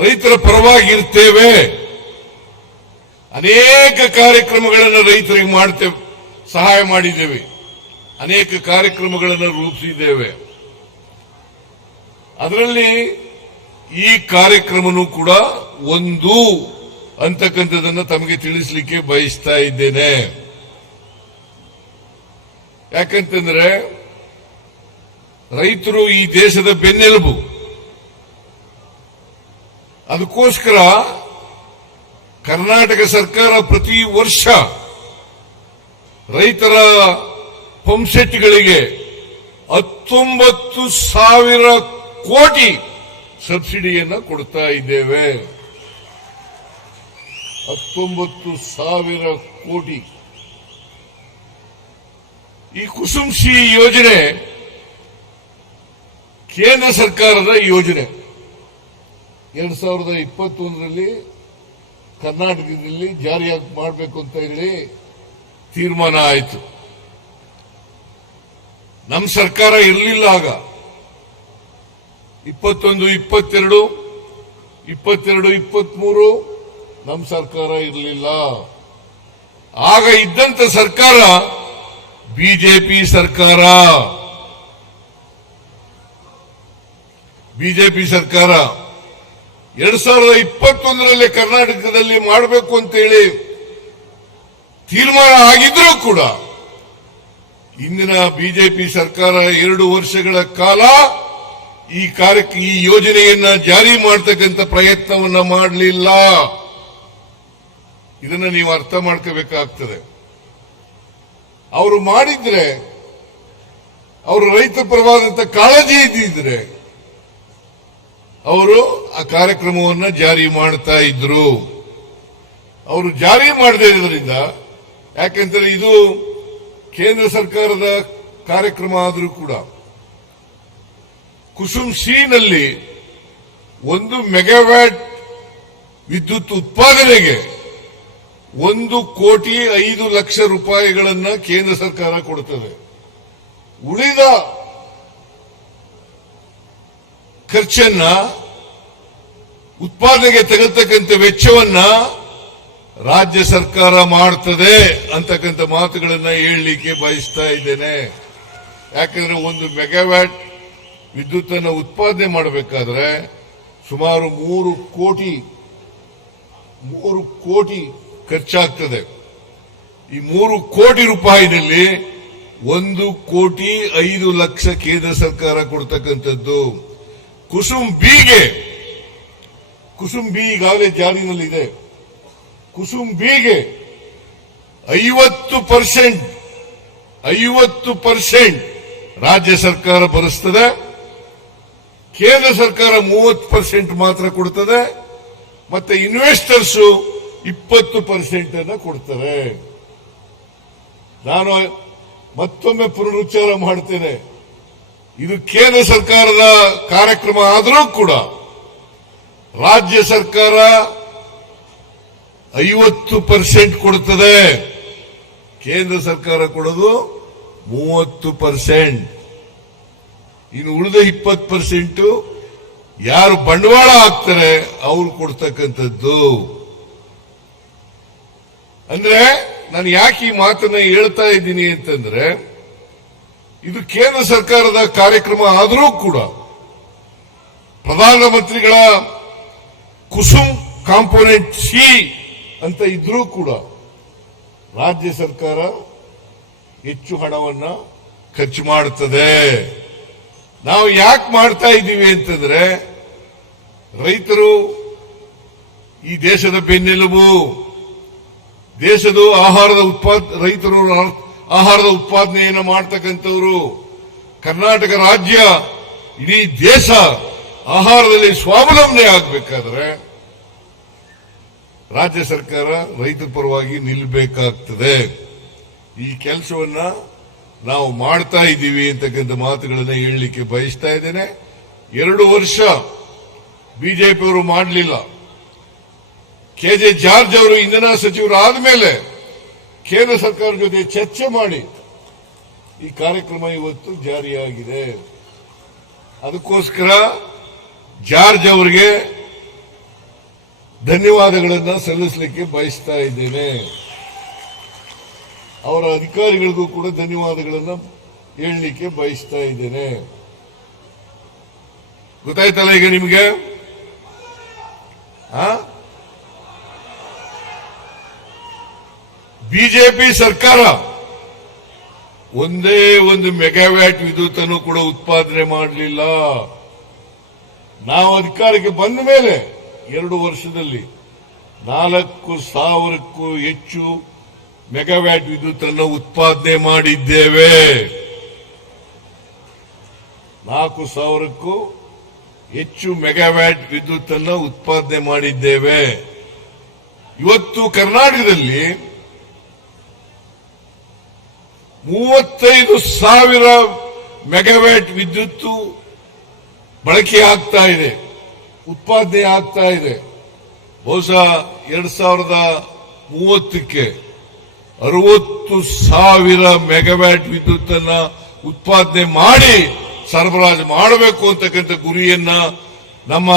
ರೈತರ ಪರವಾಗಿರ್ತೇವೆ. ಅನೇಕ ಕಾರ್ಯಕ್ರಮಗಳನ್ನು ರೈತರಿಗೆ ಮಾಡ್ತೇವೆ, ಸಹಾಯ ಮಾಡಿದ್ದೇವೆ, ಅನೇಕ ಕಾರ್ಯಕ್ರಮಗಳನ್ನು ರೂಪಿಸಿದ್ದೇವೆ. ಅದರಲ್ಲಿ ಈ ಕಾರ್ಯಕ್ರಮನೂ ಕೂಡ ಒಂದು ಅಂತಕ್ಕಂಥದ್ದನ್ನು ತಮಗೆ ತಿಳಿಸಲಿಕ್ಕೆ ಬಯಸ್ತಾ ಇದ್ದೇನೆ. ಯಾಕಂತಂದ್ರೆ ರೈತರು ಈ ದೇಶದ ಬೆನ್ನೆಲುಬು. ಅದಕ್ಕೋಸ್ಕರ ಕರ್ನಾಟಕ ಸರ್ಕಾರ ಪ್ರತಿ ವರ್ಷ ರೈತರ ಪಂಪ್ಸೆಟ್ಗಳಿಗೆ 19,000 ಕೋಟಿ ಸಬ್ಸಿಡಿಯನ್ನು ಕೊಡ್ತಾ ಇದ್ದೇವೆ. 19,000 ಕೋಟಿ. ಈ ಕುಸುಮ್ ಸಿ ಯೋಜನೆ ಕೇಂದ್ರ ಸರ್ಕಾರದ ಯೋಜನೆ. 2021ರಲ್ಲಿ ಕರ್ನಾಟಕದಲ್ಲಿ ಜಾರಿಯಾಗಿ ಮಾಡಬೇಕು ಅಂತ ಹೇಳಿ ತೀರ್ಮಾನ ಆಯಿತು. ನಮ್ಮ ಸರ್ಕಾರ ಇರಲಿಲ್ಲ ಆಗ. 21, 22, 23 ನಮ್ಮ ಸರ್ಕಾರ ಇರಲಿಲ್ಲ. ಆಗ ಇದ್ದಂತ ಸರ್ಕಾರ ಬಿಜೆಪಿ ಸರ್ಕಾರ. ಬಿಜೆಪಿ ಸರ್ಕಾರ 2021ರಲ್ಲಿ ಕರ್ನಾಟಕದಲ್ಲಿ ಮಾಡಬೇಕು ಅಂತೇಳಿ ತೀರ್ಮಾನ ಆಗಿದ್ರೂ ಕೂಡ ಇಂದಿನ ಬಿಜೆಪಿ ಸರ್ಕಾರ 2 ವರ್ಷಗಳ ಕಾಲ ಈ ಯೋಜನೆಯನ್ನ ಜಾರಿ ಮಾಡತಕ್ಕಂಥ ಪ್ರಯತ್ನವನ್ನ ಮಾಡಲಿಲ್ಲ. ಇದನ್ನ ನೀವು ಅರ್ಥ ಮಾಡ್ಕೋಬೇಕಾಗ್ತದೆ. ಅವರು ಮಾಡಿದ್ರೆ, ಅವರು ರೈತ ಪರವಾದಂತ ಕಾಳಜಿ ಇದ್ದಿದ್ರೆ ಅವರು ಆ ಕಾರ್ಯಕ್ರಮವನ್ನ ಜಾರಿ ಮಾಡ್ತಾ ಇದ್ರು. ಅವರು ಜಾರಿ ಮಾಡದೇ ಇರೋದ್ರಿಂದ, ಯಾಕೆಂದ್ರೆ ಇದು ಕೇಂದ್ರ ಸರ್ಕಾರದ ಕಾರ್ಯಕ್ರಮ ಆದರೂ ಕೂಡ ಕುಸುಮ್ ಸಿ ನಲ್ಲಿ 1 ಮೆಗಾವ್ಯಾಟ್ ವಿದ್ಯುತ್ ಉತ್ಪಾದನೆಗೆ 1,05,00,000 ರೂಪಾಯಿಗಳನ್ನು ಕೇಂದ್ರ ಸರ್ಕಾರ ಕೊಡುತ್ತದೆ. ಉಳಿದ ಖರ್ಚನ್ನ, ಉತ್ಪಾದನೆಗೆ ತೆಗೆತಕ್ಕಂಥ ವೆಚ್ಚವನ್ನ ರಾಜ್ಯ ಸರ್ಕಾರ ಮಾಡ್ತದೆ ಅಂತಕ್ಕಂಥ ಮಾತುಗಳನ್ನ ಹೇಳಲಿಕ್ಕೆ ಬಯಸ್ತಾ ಇದ್ದೇನೆ. ಯಾಕಂದ್ರೆ 1 ಮೆಗಾವ್ಯಾಟ್ ವಿದ್ಯುತ್ ಅನ್ನು ಉತ್ಪಾದನೆ ಮಾಡಬೇಕಾದ್ರೆ ಸುಮಾರು 3 ಕೋಟಿ ಖರ್ಚಾಗ್ತದೆ. ಈ 3 ಕೋಟಿ ರೂಪಾಯಿನಲ್ಲಿ 1,05,00,000 ಕೇಂದ್ರ ಸರ್ಕಾರ ಕೊಡ್ತಕ್ಕಂಥದ್ದು. ಕುಸುಮ್ ಬಿ ಈಗಾಗಲೇ ಜಾರಿನಲ್ಲಿದೆ. ಕುಸುಮ್ ಬಿಗೆ 50% ರಾಜ್ಯ ಸರ್ಕಾರ ಭರಿಸ್ತದೆ. ಕೇಂದ್ರ ಸರ್ಕಾರ 30% ಮಾತ್ರ ಕೊಡ್ತದೆ. ಮತ್ತೆ ಇನ್ವೆಸ್ಟರ್ಸ್ 20% ಅನ್ನು ಕೊಡ್ತಾರೆ. ನಾನು ಮತ್ತೊಮ್ಮೆ ಪುನರುಚ್ಚಾರ ಮಾಡ್ತೇನೆ, ಇದು ಕೇಂದ್ರ ಸರ್ಕಾರದ ಕಾರ್ಯಕ್ರಮ ಆದರೂ ಕೂಡ ರಾಜ್ಯ ಸರ್ಕಾರ 50% ಕೊಡುತ್ತದೆ. ಕೇಂದ್ರ ಸರ್ಕಾರ ಕೊಡೋದು 30%. ಇನ್ನು ಉಳಿದ 20% ಯಾರು ಬಂಡವಾಳ ಹಾಕ್ತಾರೆ ಅವ್ರು ಕೊಡ್ತಕ್ಕಂಥದ್ದು. ಅಂದ್ರೆ ನಾನು ಯಾಕೆ ಈ ಮಾತನ್ನ ಹೇಳ್ತಾ ಇದ್ದೀನಿ ಅಂತಂದ್ರೆ, ಇದು ಕೇಂದ್ರ ಸರ್ಕಾರದ ಕಾರ್ಯಕ್ರಮ ಆದರೂ ಕೂಡ ಪ್ರಧಾನಮಂತ್ರಿಗಳ ಕುಸುಮ್ ಕಾಂಪೋನೆಂಟ್ ಸಿ ಅಂತ ಇದ್ರೂ ಕೂಡ ರಾಜ್ಯ ಸರ್ಕಾರ ಹೆಚ್ಚು ಹಣವನ್ನ ಖರ್ಚು ಮಾಡುತ್ತದೆ. ನಾವು ಯಾಕೆ ಮಾಡ್ತಾ ಇದ್ದೀವಿ ಅಂತಂದ್ರೆ, ರೈತರು ಈ ದೇಶದ ಬೆನ್ನೆಲುಬು. ದೇಶದ ರೈತರು ಆಹಾರದ ಉತ್ಪಾದನೆಯನ್ನು ಮಾಡ್ತಕ್ಕಂಥವರು. ಕರ್ನಾಟಕ ರಾಜ್ಯ, ಇಡೀ ದೇಶ ಆಹಾರದಲ್ಲಿ ಸ್ವಾವಲಂಬನೆ ಆಗಬೇಕಾದ್ರೆ ರಾಜ್ಯ ಸರ್ಕಾರ ರೈತರ ಪರವಾಗಿ ನಿಲ್ಲಬೇಕಾಗ್ತದೆ. ಈ ಕೆಲಸವನ್ನ ನಾವು ಮಾಡ್ತಾ ಇದ್ದೀವಿ ಅಂತಕ್ಕಂಥ ಮಾತುಗಳನ್ನ ಹೇಳಲಿಕ್ಕೆ ಬಯಸ್ತಾ ಇದ್ದೇನೆ. 2 ವರ್ಷ ಬಿಜೆಪಿಯವರು ಮಾಡಲಿಲ್ಲ. ಕೆಜೆ ಜಾರ್ಜ್ ಅವರು ಇಂಧನ ಸಚಿವರು ಆದ್ಮೇಲೆ ಕೇಂದ್ರ ಸರ್ಕಾರ ಜೊತೆ ಚರ್ಚೆ ಮಾಡಿ ಈ ಕಾರ್ಯಕ್ರಮ ಇವತ್ತು ಜಾರಿಯಾಗಿದೆ. ಅದಕ್ಕೋಸ್ಕರ ಜಾರ್ಜ್ ಅವರಿಗೆ ಧನ್ಯವಾದಗಳನ್ನು ಸಲ್ಲಿಸಲಿಕ್ಕೆ ಬಯಸ್ತಾ ಇದ್ದೇನೆ. ಅವರ ಅಧಿಕಾರಿಗಳಿಗೂ ಕೂಡ ಧನ್ಯವಾದಗಳನ್ನು ಹೇಳಲಿಕ್ಕೆ ಬಯಸ್ತಾ ಇದ್ದೇನೆ. ಗೊತ್ತಾಯ್ತಲ್ಲ ಈಗ ನಿಮಗೆ? ಬಿಜೆಪಿ ಸರ್ಕಾರ ಒಂದೇ ಒಂದು ಮೆಗಾವ್ಯಾಟ್ ವಿದ್ಯುತ್ ಅನ್ನು ಕೂಡ ಉತ್ಪಾದನೆ ಮಾಡಲಿಲ್ಲ. ನಾವು ಅಧಿಕಾರಕ್ಕೆ ಬಂದ ಮೇಲೆ 2 ವರ್ಷದಲ್ಲಿ 4,000ಕ್ಕೂ ಹೆಚ್ಚು ಮೆಗಾವ್ಯಾಟ್ ವಿದ್ಯುತ್ ಅನ್ನು ಉತ್ಪಾದನೆ ಮಾಡಿದ್ದೇವೆ. 4,000ಕ್ಕೂ ಹೆಚ್ಚು ಮೆಗಾವ್ಯಾಟ್ ವಿದ್ಯುತ್ ಅನ್ನು ಉತ್ಪಾದನೆ ಮಾಡಿದ್ದೇವೆ. ಇವತ್ತು ಕರ್ನಾಟಕದಲ್ಲಿ 35,000 ಮೆಗಾವ್ಯಾಟ್ ವಿದ್ಯುತ್ ಬಳಕೆ ಆಗ್ತಾ ಇದೆ, ಉತ್ಪಾದನೆ ಆಗ್ತಾ ಇದೆ. ಬಹುಶಃ 2030ಕ್ಕೆ 60,000 ಮೆಗಾವ್ಯಾಟ್ ವಿದ್ಯುತ್ ಅನ್ನ ಉತ್ಪಾದನೆ ಮಾಡಿ ಸರಬರಾಜು ಮಾಡಬೇಕು ಅಂತಕ್ಕಂಥ ಗುರಿಯನ್ನ ನಮ್ಮ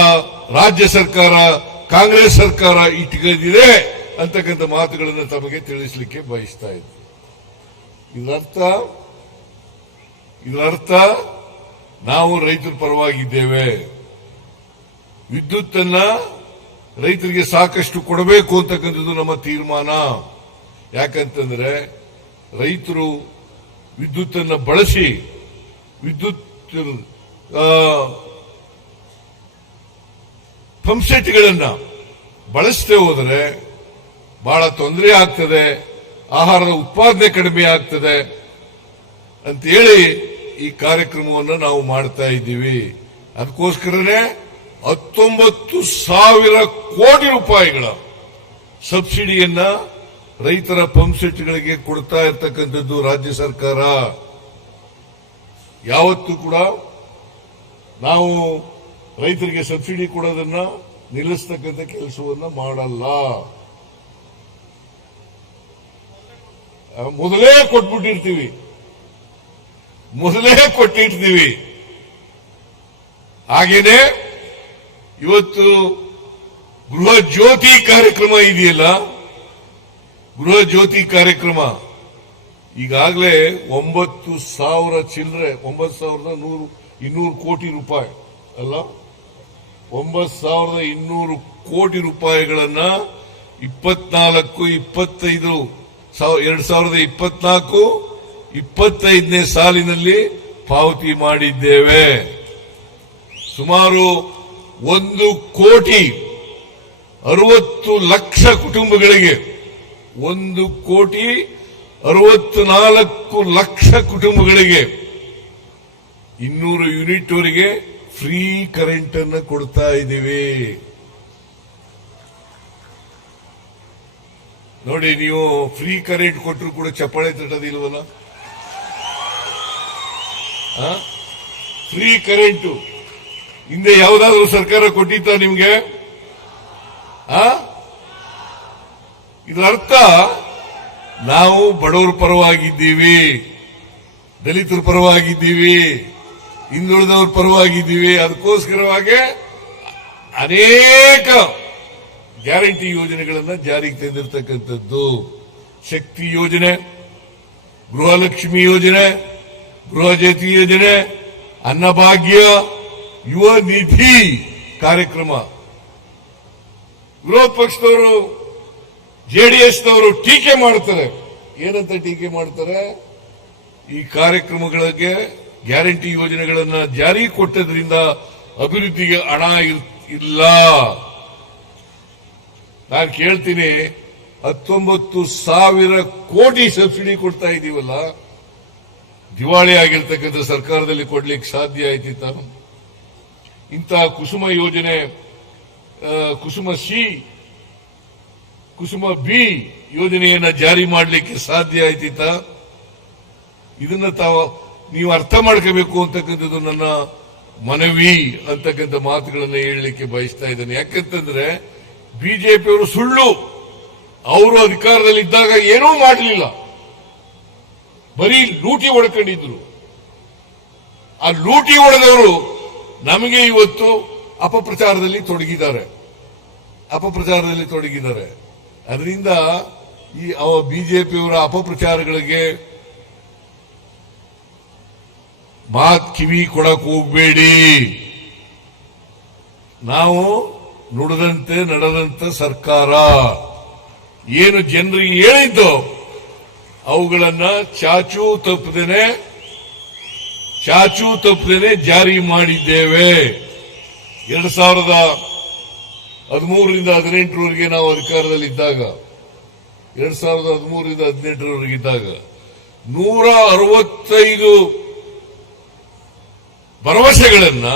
ರಾಜ್ಯ ಸರ್ಕಾರ, ಕಾಂಗ್ರೆಸ್ ಸರ್ಕಾರ ಇಟ್ಕೊಂಡಿದೆ ಅಂತಕ್ಕಂಥ ಮಾತುಗಳನ್ನು ತಮಗೆ ತಿಳಿಸಲಿಕ್ಕೆ ಬಯಸ್ತಾ ಇದ್ದೆ. ಇದರರ್ಥ ನಾವು ರೈತರ ಪರವಾಗಿದ್ದೇವೆ. ವಿದ್ಯುತ್ ಅನ್ನ ರೈತರಿಗೆ ಸಾಕಷ್ಟು ಕೊಡಬೇಕು ಅಂತಕ್ಕಂಥದ್ದು ನಮ್ಮ ತೀರ್ಮಾನ. ಯಾಕಂತಂದ್ರೆ ರೈತರು ವಿದ್ಯುತ್ ಅನ್ನ ಬಳಸಿ ವಿದ್ಯುತ್ ಪಂಪ್ಸೆಟ್ಗಳನ್ನ ಬಳಸದೆ ಹೋದರೆ ಬಹಳ ತೊಂದರೆ ಆಗ್ತದೆ, ಆಹಾರದ ಉತ್ಪಾದನೆ ಕಡಿಮೆ ಆಗ್ತದೆ ಅಂತ ಹೇಳಿ ಈ ಕಾರ್ಯಕ್ರಮವನ್ನು ನಾವು ಮಾಡ್ತಾ ಇದ್ದೀವಿ. ಅದಕ್ಕೋಸ್ಕರನೇ 19,000 ಕೋಟಿ ರೂಪಾಯಿಗಳ ಸಬ್ಸಿಡಿಯನ್ನ ರೈತರ ಪಂಪ್ಸೆಟ್ಗಳಿಗೆ ಕೊಡ್ತಾ ಇರತಕ್ಕಂಥದ್ದು ರಾಜ್ಯ ಸರ್ಕಾರ. ಯಾವತ್ತೂ ಕೂಡ ನಾವು ರೈತರಿಗೆ ಸಬ್ಸಿಡಿ ಕೊಡೋದನ್ನ ನಿಲ್ಲಿಸ್ತಕ್ಕಂಥ ಕೆಲಸವನ್ನ ಮಾಡಲ್ಲ. ಮೊದಲೇ ಕೊಟ್ಟಿರ್ತೀವಿ. ಹಾಗೇನೆ ಇವತ್ತು ಗೃಹ ಜ್ಯೋತಿ ಕಾರ್ಯಕ್ರಮ ಇದೆಯಲ್ಲ, ಗೃಹ ಜ್ಯೋತಿ ಕಾರ್ಯಕ್ರಮ ಈಗಾಗಲೇ 9,000 ಚಿಲ್ಲರೆ 9,200 ಕೋಟಿ ರೂಪಾಯಿ ಅಲ್ಲ, 9,200 ಕೋಟಿ ರೂಪಾಯಿಗಳನ್ನ 2024-25ನೇ ಸಾಲಿನಲ್ಲಿ ಪಾವತಿ ಮಾಡಿದ್ದೇವೆ. ಸುಮಾರು 1,60,00,000 ಕುಟುಂಬಗಳಿಗೆ 1,64,00,000 ಕುಟುಂಬಗಳಿಗೆ 200 ಯೂನಿಟ್ ವರೆಗೆ ಫ್ರೀ ಕರೆಂಟ್ ಅನ್ನು ಕೊಡ್ತಾ ಇದ್ದೀವಿ. ನೋಡಿ, ನೀವು ಫ್ರೀ ಕರೆಂಟ್ ಕೊಟ್ಟರು ಕೂಡ ಚಪ್ಪಾಳೆ ತಟ್ಟೋದಿಲ್ವಲ್ಲ? ಫ್ರೀ ಕರೆಂಟು ಹಿಂದೆ ಯಾವುದಾದ್ರೂ ಸರ್ಕಾರ ಕೊಟ್ಟಿತ್ತ ನಿಮ್ಗೆ? ಇದರ ಅರ್ಥ ನಾವು ಬಡವರ ಪರವಾಗಿದ್ದೀವಿ, ದಲಿತರ ಪರವಾಗಿದ್ದೀವಿ, ಹಿಂದುಳಿದವರ ಪರವಾಗಿದ್ದೀವಿ. ಅದಕ್ಕೋಸ್ಕರವಾಗಿ ಅನೇಕ ಗ್ಯಾರಂಟಿ ಯೋಜನೆಗಳನ್ನು ಜಾರಿಗೆ ತಂದಿರತಕ್ಕಂಥದ್ದು. ಶಕ್ತಿ ಯೋಜನೆ, ಗೃಹಲಕ್ಷ್ಮಿ ಯೋಜನೆ, ಗೃಹ ಜ್ಯೋತಿ ಯೋಜನೆ, ಅನ್ನಭಾಗ್ಯ, ಯುವ ನಿಧಿ ಕಾರ್ಯಕ್ರಮ. ವಿರೋಧ ಪಕ್ಷದವರು, ಜೆಡಿಎಸ್ನವರು ಟೀಕೆ ಮಾಡ್ತಾರೆ. ಏನಂತ ಟೀಕೆ ಮಾಡ್ತಾರೆ? ಈ ಕಾರ್ಯಕ್ರಮಗಳಿಗೆ ಗ್ಯಾರಂಟಿ ಯೋಜನೆಗಳನ್ನ ಜಾರಿ ಕೊಟ್ಟದ್ರಿಂದ ಅಭಿವೃದ್ಧಿಗೆ ಹಣ ಇಲ್ಲ. ನಾನು ಕೇಳ್ತೀನಿ, 19,000 ಕೋಟಿ ಸಬ್ಸಿಡಿ ಕೊಡ್ತಾ ಇದೀವಲ್ಲ, ದಿವಾಳಿ ಆಗಿರ್ತಕ್ಕಂಥ ಸರ್ಕಾರದಲ್ಲಿ ಕೊಡ್ಲಿಕ್ಕೆ ಸಾಧ್ಯ ಆಯ್ತಿತ್ತ? ಇಂತಹ ಕುಸುಮ ಯೋಜನೆ, ಕುಸುಮ ಸಿ, ಕುಸುಮ ಬಿ ಯೋಜನೆಯನ್ನ ಜಾರಿ ಮಾಡಲಿಕ್ಕೆ ಸಾಧ್ಯ ಆಯ್ತಿತ್ತ? ಇದನ್ನ ನೀವು ಅರ್ಥ ಮಾಡ್ಕೋಬೇಕು ಅಂತಕ್ಕಂಥದ್ದು ನನ್ನ ಮನವಿ ಅಂತಕ್ಕಂಥ ಮಾತುಗಳನ್ನು ಹೇಳಲಿಕ್ಕೆ ಬಯಸ್ತಾ ಇದ್ದೇನೆ. ಯಾಕಂತಂದ್ರೆ ಬಿಜೆಪಿಯವರು ಸುಳ್ಳು. ಅವರು ಅಧಿಕಾರದಲ್ಲಿದ್ದಾಗ ಏನೂ ಮಾಡಲಿಲ್ಲ, ಬರೀ ಲೂಟಿ ಹೊಡ್ಕೊಂಡಿದ್ರು. ಆ ಲೂಟಿ ಹೊಡೆದವರು ನಮಗೆ ಇವತ್ತು ಅಪಪ್ರಚಾರದಲ್ಲಿ ತೊಡಗಿದ್ದಾರೆ. ಅಪಪ್ರಚಾರದಲ್ಲಿ ತೊಡಗಿದ್ದಾರೆ. ಅದರಿಂದ ಈ ಬಿಜೆಪಿಯವರ ಅಪಪ್ರಚಾರಗಳಿಗೆ ಮಾತ್ ಕಿವಿ ಕೊಡಕ್ ಹೋಗ್ಬೇಡಿ. ನಾವು ನುಡಿದಂತೆ ನಡೆದಂತ ಸರ್ಕಾರ, ಏನು ಜನರಿಗೆ ಹೇಳಿದ್ದು ಅವುಗಳನ್ನ ಚಾಚೂ ತಪ್ಪದೇನೆ ಜಾರಿ ಮಾಡಿದ್ದೇವೆ. 2013ರಿಂದ 18ರವರೆಗೆ ನಾವು ಅಧಿಕಾರದಲ್ಲಿದ್ದಾಗ 2013ರಿಂದ 18ರವರೆಗಿದ್ದಾಗ 165 ಭರವಸೆಗಳನ್ನ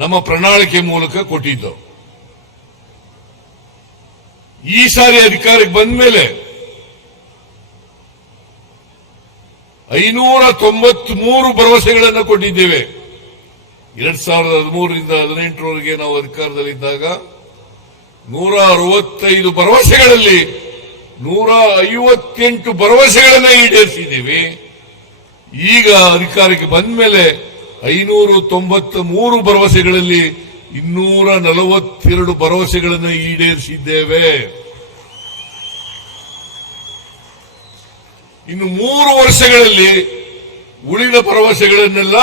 ನಮ್ಮ ಪ್ರಣಾಳಿಕೆ ಮೂಲಕ ಕೊಟ್ಟಿದ್ದು. ಈ ಸಾರಿ ಅಧಿಕಾರಕ್ಕೆ ಬಂದ ಮೇಲೆ 593 ಭರವಸೆಗಳನ್ನು ಕೊಟ್ಟಿದ್ದೇವೆ. 2013ರಿಂದ 18ರವರೆಗೆ ನಾವು ಅಧಿಕಾರದಲ್ಲಿದ್ದಾಗ 165 ಭರವಸೆಗಳಲ್ಲಿ 158 ಭರವಸೆಗಳನ್ನ ಈಡೇರಿಸಿದ್ದೀವಿ. ಈಗ ಅಧಿಕಾರಕ್ಕೆ ಬಂದ ಮೇಲೆ 593 ಭರವಸೆಗಳಲ್ಲಿ 242 ಭರವಸೆಗಳನ್ನು ಈಡೇರಿಸಿದ್ದೇವೆ. ಇನ್ನು 3 ವರ್ಷಗಳಲ್ಲಿ ಉಳಿದ ಭರವಸೆಗಳನ್ನೆಲ್ಲ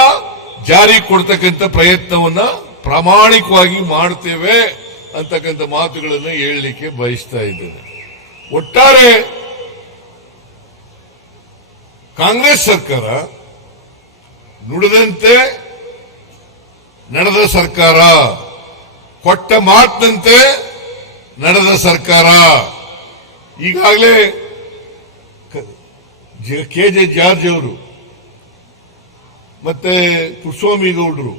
ಜಾರಿ ಕೊಡ್ತಕ್ಕಂಥ ಪ್ರಯತ್ನವನ್ನ ಪ್ರಾಮಾಣಿಕವಾಗಿ ಮಾಡ್ತೇವೆ ಅಂತಕ್ಕಂಥ ಮಾತುಗಳನ್ನು ಹೇಳಲಿಕ್ಕೆ ಬಯಸ್ತಾ ಇದ್ದೇನೆ. ಒಟ್ಟಾರೆ ಕಾಂಗ್ರೆಸ್ ಸರ್ಕಾರ ನುಡಿದಂತೆ ನಡೆದ ಸರ್ಕಾರ, ಕೊಟ್ಟ ಮಾತಿನಂತೆ ನಡೆದ ಸರ್ಕಾರ. ಈಗಾಗಲೇ ಕೆಜೆ ಜಾರ್ಜ್ ಅವರು ಮತ್ತೆ ಪುಟ್ಟಸ್ವಾಮಿ ಗೌಡರು,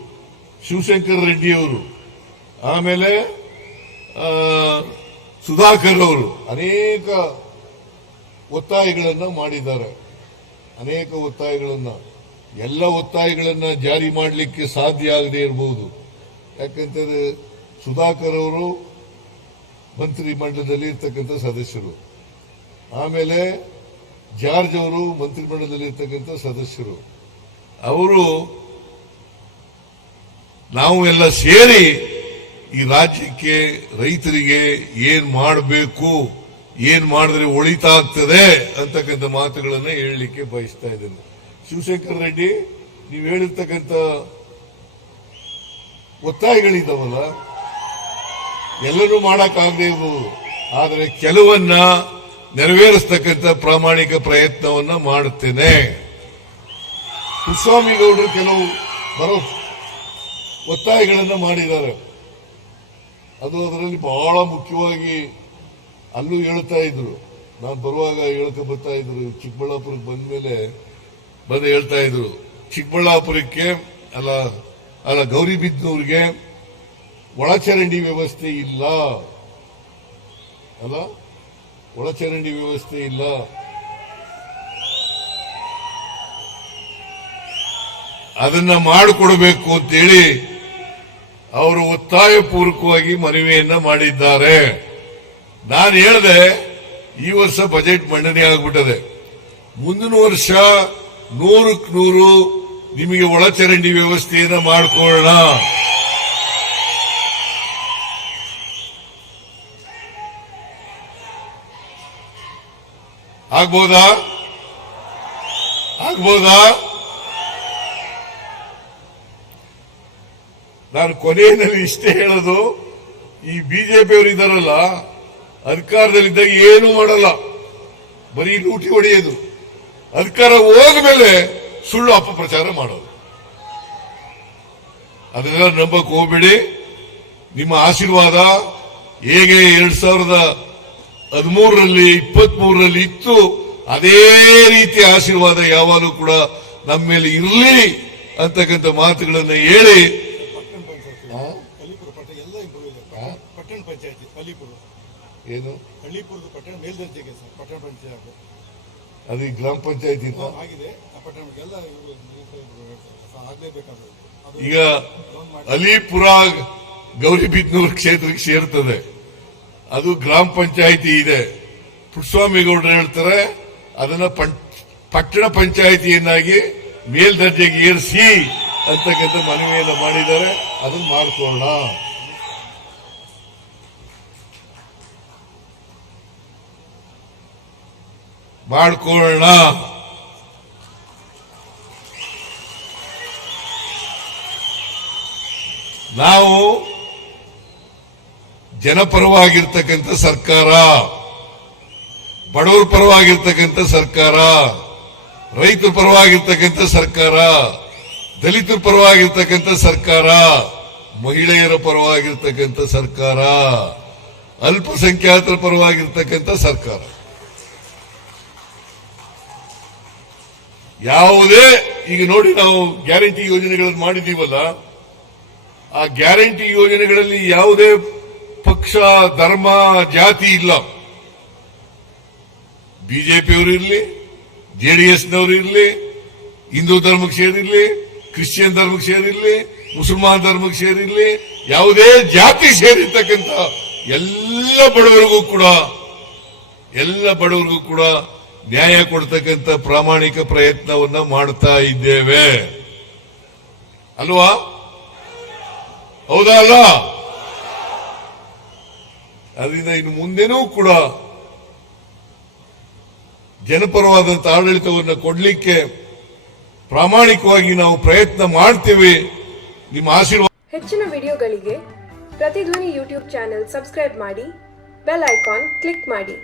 ಶಿವಶಂಕರ ರೆಡ್ಡಿ ಅವರು, ಆಮೇಲೆ ಸುಧಾಕರ್ ಅವರು ಅನೇಕ ಒತ್ತಾಯಗಳನ್ನು ಮಾಡಿದ್ದಾರೆ. ಅನೇಕ ಎಲ್ಲ ಒತ್ತಾಯಗಳನ್ನ ಜಾರಿ ಮಾಡಲಿಕ್ಕೆ ಸಾಧ್ಯ ಆಗದೆ ಇರಬಹುದು. ಯಾಕಂತಂದ್ರೆ ಸುಧಾಕರ್ ಅವರು ಮಂತ್ರಿ ಮಂಡಲದಲ್ಲಿ ಇರ್ತಕ್ಕಂಥ ಸದಸ್ಯರು, ಆಮೇಲೆ ಜಾರ್ಜ್ ಅವರು ಮಂತ್ರಿಮಂಡಲದಲ್ಲಿ ಇರ್ತಕ್ಕಂಥ ಸದಸ್ಯರು. ಅವರು ನಾವು ಎಲ್ಲ ಸೇರಿ ಈ ರಾಜ್ಯಕ್ಕೆ ರೈತರಿಗೆ ಏನ್ ಮಾಡಬೇಕು, ಏನ್ ಮಾಡಿದ್ರೆ ಒಳಿತಾಗ್ತದೆ ಅಂತಕ್ಕಂಥ ಮಾತುಗಳನ್ನ ಹೇಳಲಿಕ್ಕೆ ಬಯಸ್ತಾ ಇದ್ದೇನೆ. ಶಿವಶಂಕರ ರೆಡ್ಡಿ, ನೀವು ಹೇಳಿರ್ತಕ್ಕಂಥ ಒತ್ತಾಯಗಳಿದ್ದಾವಲ್ಲ, ಎಲ್ಲರೂ ಮಾಡಕ್ಕಾಗದೇ ಇರಬಹುದು, ಆದರೆ ಕೆಲವನ್ನ ನೆರವೇರಿಸತಕ್ಕಂಥ ಪ್ರಾಮಾಣಿಕ ಪ್ರಯತ್ನವನ್ನ ಮಾಡುತ್ತೇನೆ. ಪುಟ್ಟಸ್ವಾಮಿ ಗೌಡರು ಕೆಲವು ಒತ್ತಾಯಗಳನ್ನು ಮಾಡಿದ್ದಾರೆ. ಅದು ಅದರಲ್ಲಿ ಬಹಳ ಮುಖ್ಯವಾಗಿ ಅಲ್ಲೂ ಹೇಳ್ತಾ ಇದ್ರು, ನಾನು ಬರುವಾಗ ಹೇಳ್ಕೊ ಬರ್ತಾ ಇದ್ರು, ಚಿಕ್ಕಬಳ್ಳಾಪುರಕ್ಕೆ ಬಂದ ಮೇಲೆ ಹೇಳ್ತಾ ಇದ್ರು, ಚಿಕ್ಕಬಳ್ಳಾಪುರಕ್ಕೆ ಅಲ್ಲ ಗೌರಿಬಿದನೂರಿಗೆ ಒಳಚರಂಡಿ ವ್ಯವಸ್ಥೆ ಇಲ್ಲ, ಒಳಚರಂಡಿ ವ್ಯವಸ್ಥೆ ಇಲ್ಲ. ಅದನ್ನ ಮಾಡಿಕೊಡಬೇಕು ಅಂತೇಳಿ ಅವರು ಒತ್ತಾಯಪೂರ್ವಕವಾಗಿ ಮನವಿಯನ್ನ ಮಾಡಿದ್ದಾರೆ. ನಾನು ಹೇಳಿದೆ, ಈ ವರ್ಷ ಬಜೆಟ್ ಮಂಡನೆ ಆಗ್ಬಿಟ್ಟದೆ, ಮುಂದಿನ ವರ್ಷ 100ಕ್ಕೆ 100 ನಿಮಗೆ ಒಳಚರಂಡಿ ವ್ಯವಸ್ಥೆಯನ್ನ ಮಾಡಿಕೊಳ್ಳೋಣ. ಆಗ್ಬೋದಾ? ನಾನು ಕೊನೆಯಲ್ಲಿ ಇಷ್ಟೇ ಹೇಳೋದು, ಈ ಬಿಜೆಪಿಯವರು ಇದ್ದಾರಲ್ಲ, ಅಧಿಕಾರದಲ್ಲಿದ್ದಾಗ ಏನೂ ಮಾಡಲ್ಲ, ಬರೀ ಲೂಟಿ ಹೊಡೆಯೋದು, ಅಧಿಕಾರ ಹೋದ ಮೇಲೆ ಸುಳ್ಳು ಅಪಪ್ರಚಾರ ಮಾಡೋದು. ಅದನ್ನೆಲ್ಲ ನಂಬಕ್ ಹೋಗ್ಬೇಡಿ. ನಿಮ್ಮ ಆಶೀರ್ವಾದ ಹೇಗೆ 2013ರಲ್ಲಿ 23ರಲ್ಲಿ ಇತ್ತು, ಅದೇ ರೀತಿ ಆಶೀರ್ವಾದ ಯಾವಾಗಲೂ ಕೂಡ ನಮ್ಮ ಮೇಲೆ ಇರಲಿ ಅಂತಕ್ಕಂಥ ಮಾತುಗಳನ್ನು ಹೇಳಿ, ಪಟ್ಟಣ ಪಂಚಾಯತಿ ಹಳ್ಳಿಪುರ ಏನು ಹಳ್ಳಿಪುರದ ಪಟ್ಟಣ ಮೇಲ್ದರ್ಜೆಗೆ ಸರ್ ಪಟ್ಟಣ ಪಂಚಾಯತ್ ಅದು ಗ್ರಾಮ ಪಂಚಾಯತಿ ಆಗಿದೆ. ಪಟ್ಟಣಕ್ಕೆಲ್ಲ ಆಗ್ಲೇಬೇಕಾದ್ರೆ ಈಗ ಅಲಿಪುರ ಗೌರಿಬಿದನೂರು ಕ್ಷೇತ್ರಕ್ಕೆ ಸೇರ್ತದೆ, ಅದು ಗ್ರಾಮ ಪಂಚಾಯತಿ ಇದೆ. ಪುಟ್ಟಸ್ವಾಮಿ ಗೌಡರು ಹೇಳ್ತಾರೆ ಅದನ್ನ ಪಟ್ಟಣ ಪಂಚಾಯತಿಯನ್ನಾಗಿ ಮೇಲ್ದರ್ಜೆಗೆ ಏರಿಸಿ ಅಂತಕ್ಕಂಥ ಮನವಿಯನ್ನು ಮಾಡಿದ್ದಾರೆ. ಅದನ್ನು ಮಾಡ್ಕೊಳ್ಳೋಣ. ಮಾಡ್ಕೊಳ್ಳೋಣ. ನಾವು ಜನಪರವಾಗಿರ್ತಕ್ಕಂಥ ಸರ್ಕಾರ, ಬಡವರ ಪರವಾಗಿರ್ತಕ್ಕಂಥ ಸರ್ಕಾರ, ರೈತರ ಪರವಾಗಿರ್ತಕ್ಕಂಥ ಸರ್ಕಾರ, ದಲಿತರ ಪರವಾಗಿರ್ತಕ್ಕಂಥ ಸರ್ಕಾರ, ಮಹಿಳೆಯರ ಪರವಾಗಿರ್ತಕ್ಕಂಥ ಸರ್ಕಾರ, ಅಲ್ಪಸಂಖ್ಯಾತರ ಪರವಾಗಿರ್ತಕ್ಕಂಥ ಸರ್ಕಾರ. ಯಾವುದೇ ಈಗ ನೋಡಿ, ನಾವು ಗ್ಯಾರಂಟಿ ಯೋಜನೆಗಳನ್ನು ಮಾಡಿದೀವಲ್ಲ, ಆ ಗ್ಯಾರಂಟಿ ಯೋಜನೆಗಳಲ್ಲಿ ಯಾವುದೇ ಪಕ್ಷ, ಧರ್ಮ, ಜಾತಿ ಇಲ್ಲ. ಬಿಜೆಪಿಯವರು ಇರಲಿ, ಜೆಡಿಎಸ್ನವರು ಇರಲಿ, ಹಿಂದೂ ಧರ್ಮಕ್ಕೆ ಸೇರಿರಲಿ, ಕ್ರಿಶ್ಚಿಯನ್ ಧರ್ಮಕ್ಕೆ ಸೇರಿರಲಿ, ಮುಸಲ್ಮಾನ್ ಧರ್ಮಕ್ಕೆ ಸೇರಿರಲಿ, ಯಾವುದೇ ಜಾತಿ ಸೇರಿರ್ತಕ್ಕಂಥ ಎಲ್ಲ ಬಡವರಿಗೂ ಕೂಡ ನ್ಯಾಯ ಕೊಡ್ತಕ್ಕಂಥ ಪ್ರಾಮಾಣಿಕ ಪ್ರಯತ್ನವನ್ನ ಮಾಡ್ತಾ ಇದ್ದೇವೆ ಅಲ್ವಾ? ಹೌದಾ ಅಲ್ಲ? ಅದರಿಂದ ಇನ್ನು ಮುಂದೆನೂ ಕೂಡ ಜನಪರವಾದಂಥ ಆಡಳಿತವನ್ನು ಕೊಡಲಿಕ್ಕೆ ಪ್ರಾಮಾಣಿಕವಾಗಿ ನಾವು ಪ್ರಯತ್ನ ಮಾಡ್ತೇವೆ. ನಿಮ್ಮ ಆಶೀರ್ವಾದ. ಹೆಚ್ಚಿನ ವಿಡಿಯೋಗಳಿಗೆ ಪ್ರತಿಧ್ವನಿ ಯೂಟ್ಯೂಬ್ ಚಾನೆಲ್ ಸಬ್ಸ್ಕ್ರೈಬ್ ಮಾಡಿ, ಬೆಲ್ ಐಕಾನ್ ಕ್ಲಿಕ್ ಮಾಡಿ.